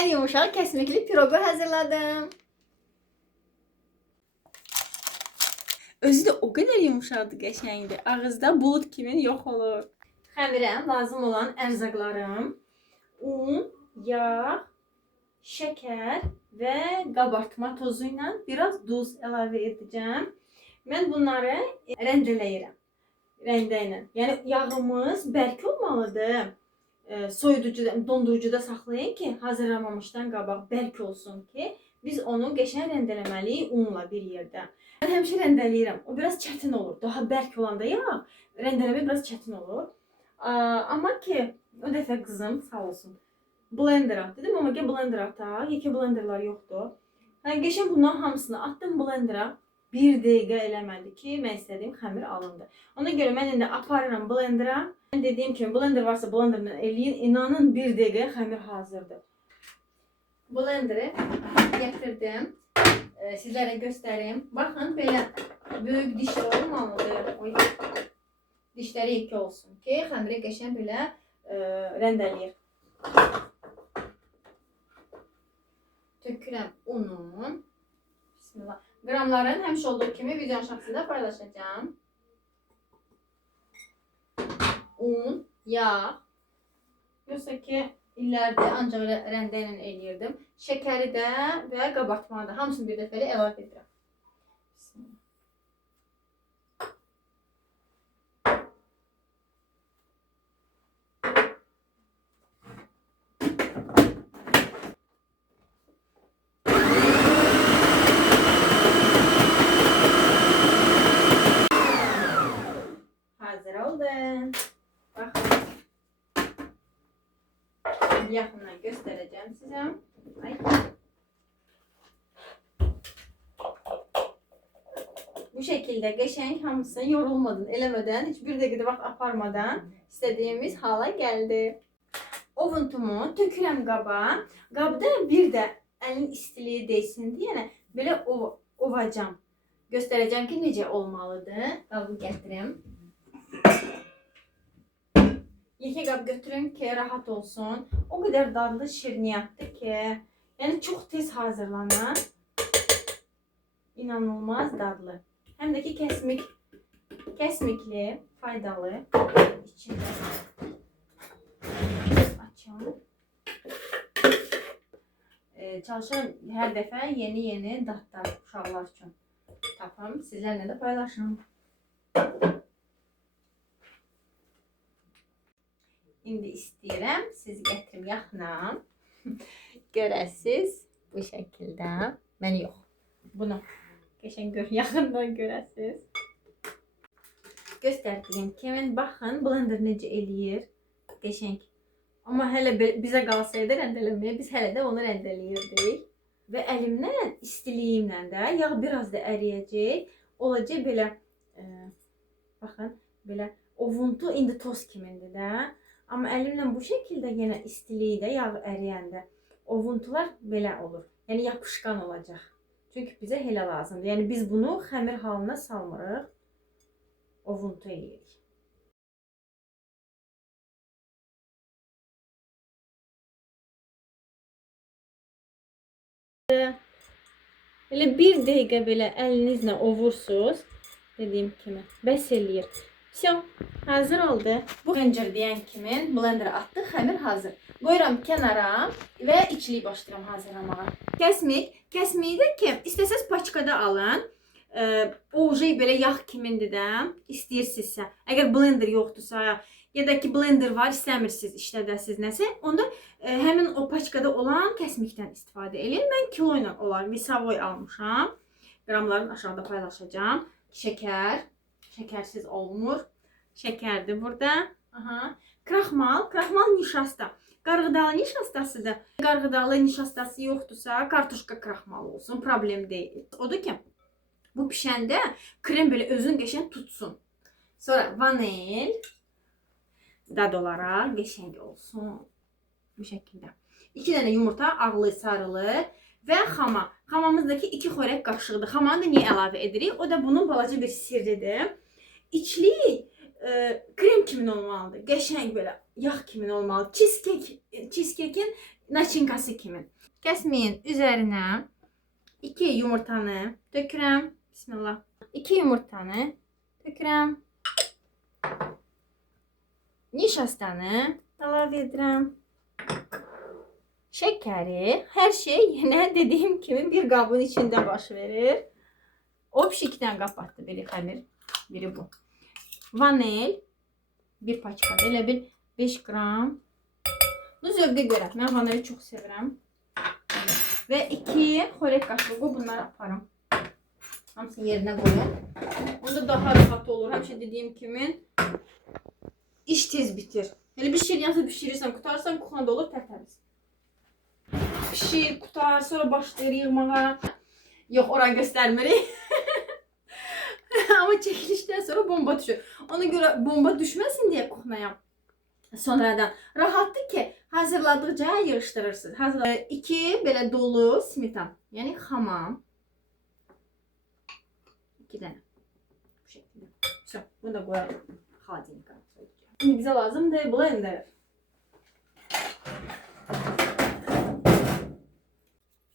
en yumuşak kesmikli pirogu hazırladım. Özü də o qədər yumşaqdır, qəşəngdir. Ağızda bulut kimi yox olur. Xəmirə lazım olan ərzaqlarım un, yağ, şəkər və qabartma tozu ilə biraz duz əlavə edəcəm. Mən bunları rəndeləyirəm. Rəndə ilə. Yəni yağımız bərk olmalıdır. Soyuducuda, dondurucuda saxlayın ki, hazırlamamışdan qabaq bərk olsun ki, biz onu qəşəng rəndələməliyik unla bir yerdə. Mən həmişə rəndeləyirəm. O biraz çətin olur. Daha bərk olanda yağ rəndələmə biraz çətin olur. Amma ki, o dəfə qızım sağ olsun blender at dedim, amma ki blender ataq. Yekə blenderlar yoxdur. Mən qəşəng bunların hamısını atdım blendera. 1 dəqiqə eləmədi ki, mən istədiyim xəmir alındı. Ona görə mən indi aparıram blendera. Mən dediyim kimi blender varsa blenderla eləyin. İnanın 1 dəqiqəyə xəmir hazırdır. Blenderi gətirdim. Sizlərə göstərim. Baxın, belə böyük dişlər olmalıdır. Oy. Dişləri yekə olsun ki, xəmiri qəşəng belə rəndələyir. Tökürəm unu. Bismillah. Qramların həmişə olduğu kimi videonun şəxsində paylaşacağım. Un, yağ. Yoxsa ki, illərdir ancaq rəndə ilə eləyirdim. Şəkəri də və qabartmanı da. Hamısını bir dəfəli əlavə edirəm. Bismillah. Hazır oldu. Baxın. Yaxından göstərəcəm sizə. Ay. Bu şəkildə qəşəng hamısını yorulmadan, eləmədən, heç bir dəqiqə vaxt aparmadan istədiyimiz hala gəldi. Ovuntumu tökürəm qaba. Qabda bir də əlin istiliyi deysin deyənə belə ovacam. Göstərəcəm ki, necə olmalıdır. Qabı gətirim. Yekə qab götürün ki, rahat olsun. O qədər dadlı şirniyyatdır ki, yəni çox tez hazırlanan, inanılmaz dadlı. Həm də ki, kəsmikli, faydalı. İçində açım. Çalışıram hər dəfə yeni dadlar uşaqlar üçün tapım. Sizlərlə də paylaşım. İndi istəyirəm sizi gətirim yaxına. Görəsiz bu şəkildə. Mən yox. Bunu qəşəng yaxından görəsiz. Göstərdiyim kimi baxın blender necə eləyir. Qəşəng. Amma hələ bizə qalsaydı rəndələməyə biz hələ də onu rəndələyirdik. Və əlimdən, istiliyimlə də yağ biraz da əriyəcək. Olacaq belə baxın, belə ovuntu indi toz kimindir də. Amma əlimlə bu şəkildə yenə istilikdə yağ əriyəndə ovuntular belə olur. Yəni yapışqan olacaq. Çünki bizə elə lazımdır. Yəni biz bunu xəmir halına salmırıq. Ovuntu eləyirik. Elə 1 dəqiqə belə əlinizlə ovursuz. Dediyim kimi bəs eləyir. Все, hazır oldu. Bu hüncür deyən kimi blendera atdıq, xəmir hazır. Qoyuram kənara və içliyi başlayıram hazırlamağa. Kəsmiyi də ki, istəsəz paçkada alın. Oje belə yağ kimindir də, istəyirsinizsə. Əgər blender yoxdursa, ya da ki blender var, istəmirsiniz, işlədəsiz nəsə, onda həmin o paçkada olan kəsmikdən istifadə edin. Mən kilo ilə olan Visavoy almışam. Qramlarını aşağıda paylaşacağım. Şəkər. Şəkərsiz olmur. Şəkərdir burada. Aha. Kraxmal nişasta. Qarğıdalı nişastasıdır. Qarğıdalı nişastası yoxdursa, kartuşka kraxmalı olsun. Problem deyil. Odur ki, bu pişəndə krem belə özün qəşəng tutsun. Sonra vanil. Dad olaraq qəşəng olsun. Bu şəkildə. 2 dənə yumurta, ağlı, sarılı və xama. Xamamızdakı 2 xörək qaşığıdır. Xamanı da niyə əlavə edirik? O da bunun balaca bir sirridir. İçli krem kimin olmalıdır? Qəşəng belə yağ kimin olmalı? Cheesecake'in naçinkası kimi. Kəsməyin üzərinə 2 yumurtanı dökürəm. Bismillah. 2 yumurtanı dökürəm. Nişastanı əlavə edirəm. Şəkəri, hər şey yenə dediyim kimi bir qabın içində baş verir. O pişikdən qapatdı biri xəmir, biri bu. Vanil, bir paçkada, elə bir 5 qram. Bu zövqə görə, mən vanili çox sevirəm. Və 2 xörək qaşığı bunları aparım. Hamısını yerinə qoyum. Onda daha rahat olur. Həmişə dediyim kimi iş tez bitir. Elə bir şey yansa pişirirsən, qutarsan, kuxanda olur, tərtəmiz. Pişir, qutar, sonra başlayır yığmağa. Yox, oran göstərmirik. Amma çəkilişdən sonra bomba düşür. Ona görə bomba düşməsin deyə kuxnaya sonradan rahatdır ki, hazırladıqca yığışdırırsınız. 2 belə dolu smetan, yəni xamam. 2 dənə. Bu şəkildə. Все, bunu da qoyalım. Xaladinka. İndi bizə lazımdır blender.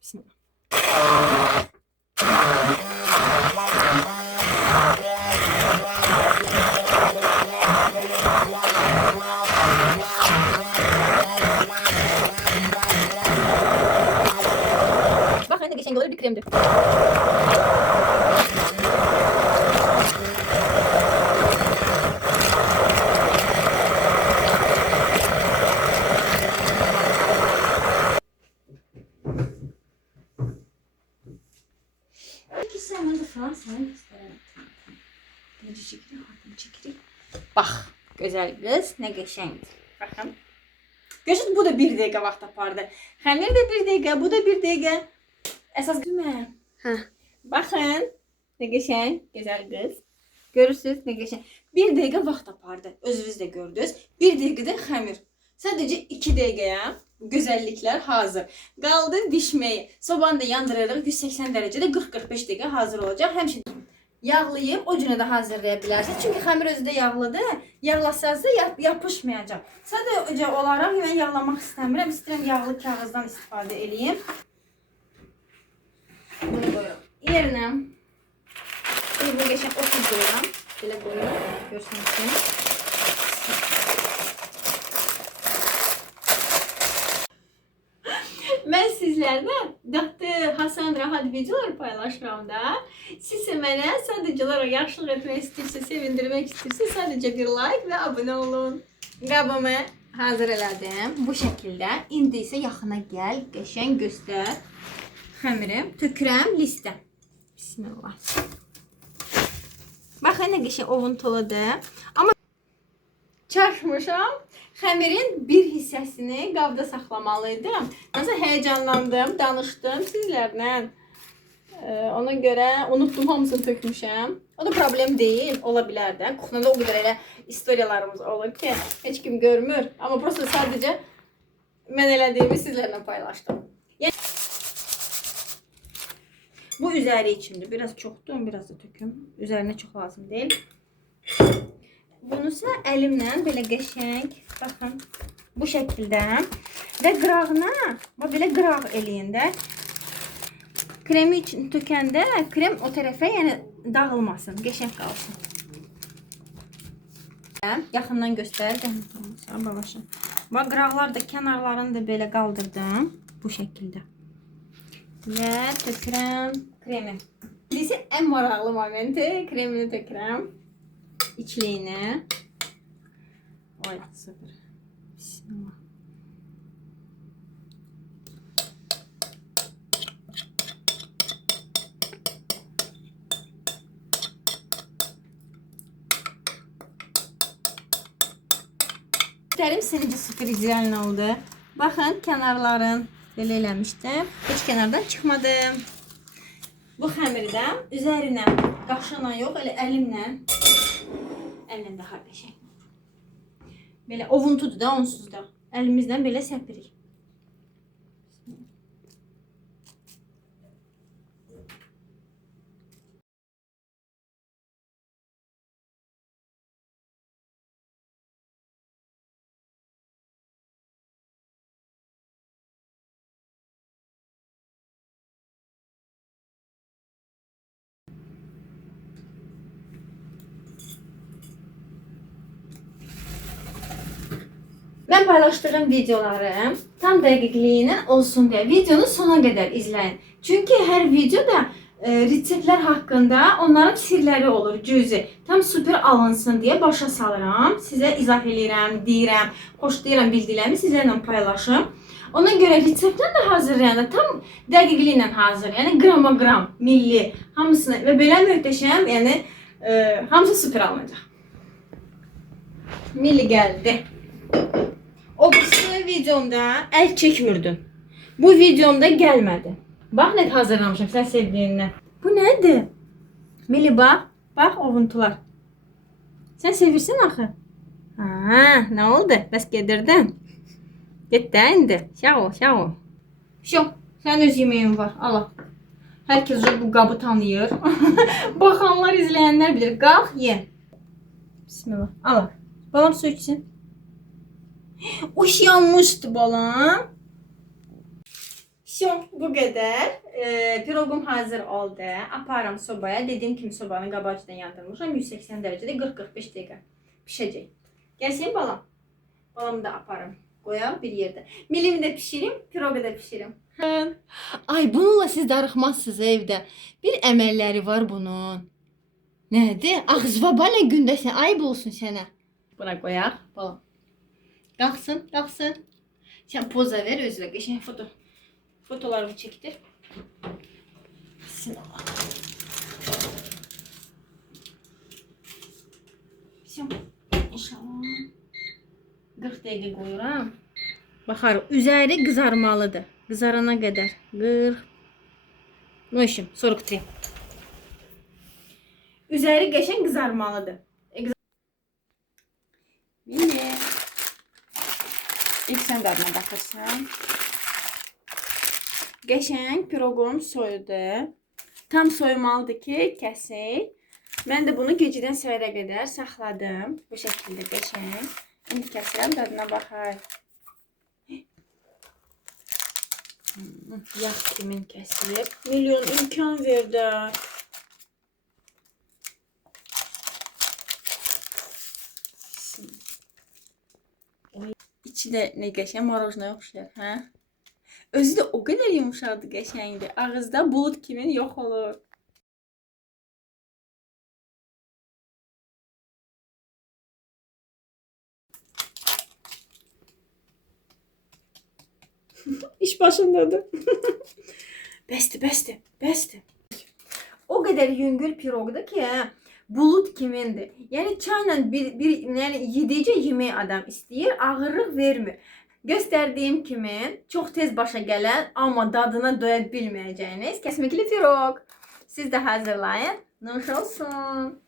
Bismillah. Bak ne geçen olur bir kremdir. Peki sen bunu Fransa'ya gösterelim. Necə çəkirik, hardan çəkirik. Bax, gözəl qız, nə qəşəngdir. Baxın. Görürsünüz, bu da 1 dəqiqə vaxt apardı. Xəmir də 1 dəqiqə, bu da 1 dəqiqə. Əsas gülmə. Baxın, nə qəşəng, gözəl qız. Görürsünüz, nə qəşəng. 1 dəqiqə vaxt apardı. Özünüz də gördünüz. 1 dəqiqədə xəmir. Sadəcə 2 dəqiqəyə gözəlliklər hazır. Qaldı bişməyi. Sobanı da yandırırıq 180 dərəcədə 40-45 dəqiqə hazır olacaq. Həmişə yağlayıb o cünə də hazırlaya bilərsiniz. Çünki xəmir özü də yağlıdır. Yağlasanız da yapışmayacaq. Sadəcə olaraq mən yağlamaq istəmirəm. İstəyirəm yağlı kağızdan istifadə edeyim. Bunu qoyuram yerinə. Bunu qəşəng 30 qoyuram. Belə qoyuram. Görsünüz ki. Mən sizlərlə Dr. Hasan Rahat videolar paylaşıram da. Siz mənə sadəcə olaraq yaxşılıq etmək istəyirsiniz, sevindirmək istəyirsiniz. Sadəcə bir like və abunə olun. Qabımı hazır elədim. Bu şəkildə. İndi isə yaxına gəl, qəşəng göstər. Xəmirim tökürəm listə. Bismillah. Baxın nə qəşəng ovuntuludur. Amma çaşmışam. Xəmirin bir hissəsini qabda saxlamalıydım. Nasıl həyəcanlandım, danışdım sizlərlə. Ona görə unutdum, hamısını tökmüşəm. O da problem deyil, ola bilər də. Kuxnada o qədər elə istoriyalarımız olur ki, heç kim görmür. Amma prosta sadəcə mən elədiyimi sizlərlə paylaşdım. Yəni, bu üzəri içimdir. Biraz çoxdur, biraz da töküm. Üzərinə çox lazım deyil. Bunu isə əlimlə belə qəşəng, baxın, bu şəkildə və qırağına, belə qıraq eləyin də. Kremi için tökəndə krem o tərəfə, yəni dağılmasın, qəşəng qalsın. Yaxından göstər, babaşım. Bax, qıraqlar da, kənarlarını da belə qaldırdım, bu şəkildə. Və tökürəm kremi. Birisi ən maraqlı momenti, kremini tökürəm. İçliyini. Oy, süper. Bismillah. Dərim sinicə sıfır ideal oldu. Baxın, kənarların belə eləmişdim. Heç kənardan çıxmadım. Bu xəmirdən üzərinə qaşıqla yox, elə əlimlə daha qəşəng. Belə ovuntudur da, onsuz da. Əlimizlə belə səpirik. Mən paylaşdığım videolarım tam dəqiqliyindən olsun deyə videonu sona qədər izləyin. Çünki hər videoda reseptlər haqqında onların sirləri olur, cüzi. Tam super alınsın deyə başa salıram. Sizə izah edirəm, deyirəm, xoşlayıram bildiklərimi sizlərlə paylaşım. Ona görə reseptlər də hazırlayanda tam dəqiqliklə hazır. Yəni qrama-qram, milli, hamısını və belə möhtəşəm, yəni hamısı super alınacaq. Milli gəldi. O birisi videomda əl çəkmirdim. Bu videomda gəlmədi. Bax, nə hazırlamışam sən sevdiyindən. Bu nədir? Milli, bax. Bax, ovuntular. Sən sevirsən axı. Ha, nə oldu? Bəs gedirdin. Get də indi. Şao, şao. Şo, sənin öz yeməyin var. Ala. Hər kəs bu qabı tanıyır. Baxanlar, izləyənlər bilir. Qalx, ye. Bismillah. Ala. Balam su içsin. Uş yanmışdı balam. Bu qədər. Piroqum hazır oldu. Aparım sobaya. Dediyim kimi sobanı qabaqcadan yandırmışam. 180 dərəcədə 40-45 dəqiqə pişəcək. Gəlsin balam. Balamı da aparım. Qoyaq bir yerdə. Milimi də pişirim, piroqu da pişirim. Ay, bununla siz darıxmazsınız evdə. Bir əməlləri var bunun. Nədir? Ağzıvabala gündəsən. Ayıb olsun sənə. Buna qoyaq. Balam. Qalxsın, qalxsın. Sən poza ver özünə. Qəşəng fotolarımı çəkdir. Bismillah. İnşallah. 40 dəqiqə qoyuram. Baxarıq. Üzəri qızarmalıdır. Qızarana qədər. 40. Noşum, soruq tri. Üzəri qəşəng qızarmalıdır. Milli. İlk sən dadına baxırsan. Qəşəng piroqum soyudu. Tam soymalıdır ki, kəsik. Mən də bunu gecədən səhərə qədər saxladım. Bu şəkildə qəşəng. İndi kəsirəm, dadına baxar. Yağ kimin kəsir? Milyon imkan verdi. İçi də nə qəşəng marojnaya oxşayır, hə? Özü də o qədər yumşaqdır, qəşəngdir. Ağızda bulut kimi yox olur. İş başındadır. Bəsdir. O qədər yüngül piroqdur ki, bulut kimindir. Yəni çayla yəni yedikcə yemək adam istəyir, ağırlıq vermir. Göstərdiyim kimi çox tez başa gələn, amma dadına doya bilməyəcəyiniz kəsmikli piroq. Siz də hazırlayın. Nuş olsun.